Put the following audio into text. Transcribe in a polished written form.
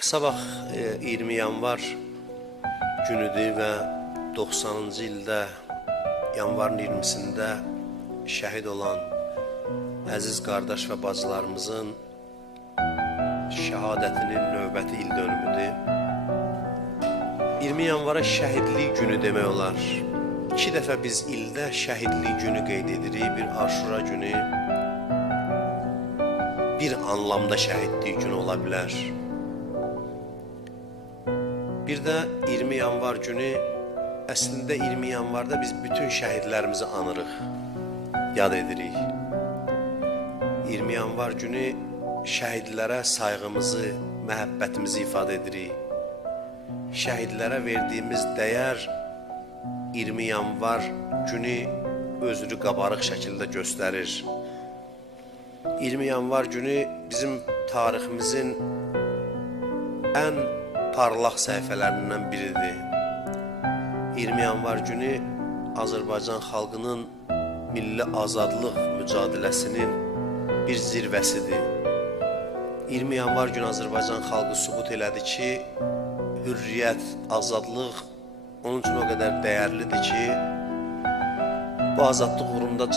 Sabah 20 yanvar günüdür və 90-cı ildə yanvarın 20-sində şəhid olan əziz qardaş və bacılarımızın şəhadətinin növbəti il dönümüdür. 20 yanvara şəhidlik günü demək olar. 2 dəfə biz ildə şəhidlik günü qeyd edirik. Bir Aşura günü, bir anlamda şəhidlik günü ola bilər. Bir də 20 yanvar günü, əslində 20 yanvarda biz bütün şəhidlərimizi anırıq, yad edirik. 20 yanvar günü şəhidlərə sayğımızı, məhəbbətimizi ifadə edirik. Şəhidlərə verdiyimiz dəyər 20 yanvar günü özünü qabarıq şəkildə göstərir. 20 yanvar günü bizim tariximizin ən parlaq səhifələrindən biridir. 20 yanvar günü Azərbaycan xalqının milli azadlıq mücadeləsinin bir zirvəsidir. 20 yanvar günü Azərbaycan xalqı sübut elədi ki, hürriyyət, azadlıq onun üçün o qədər dəyərlidir ki, bu azadlıq uğrunda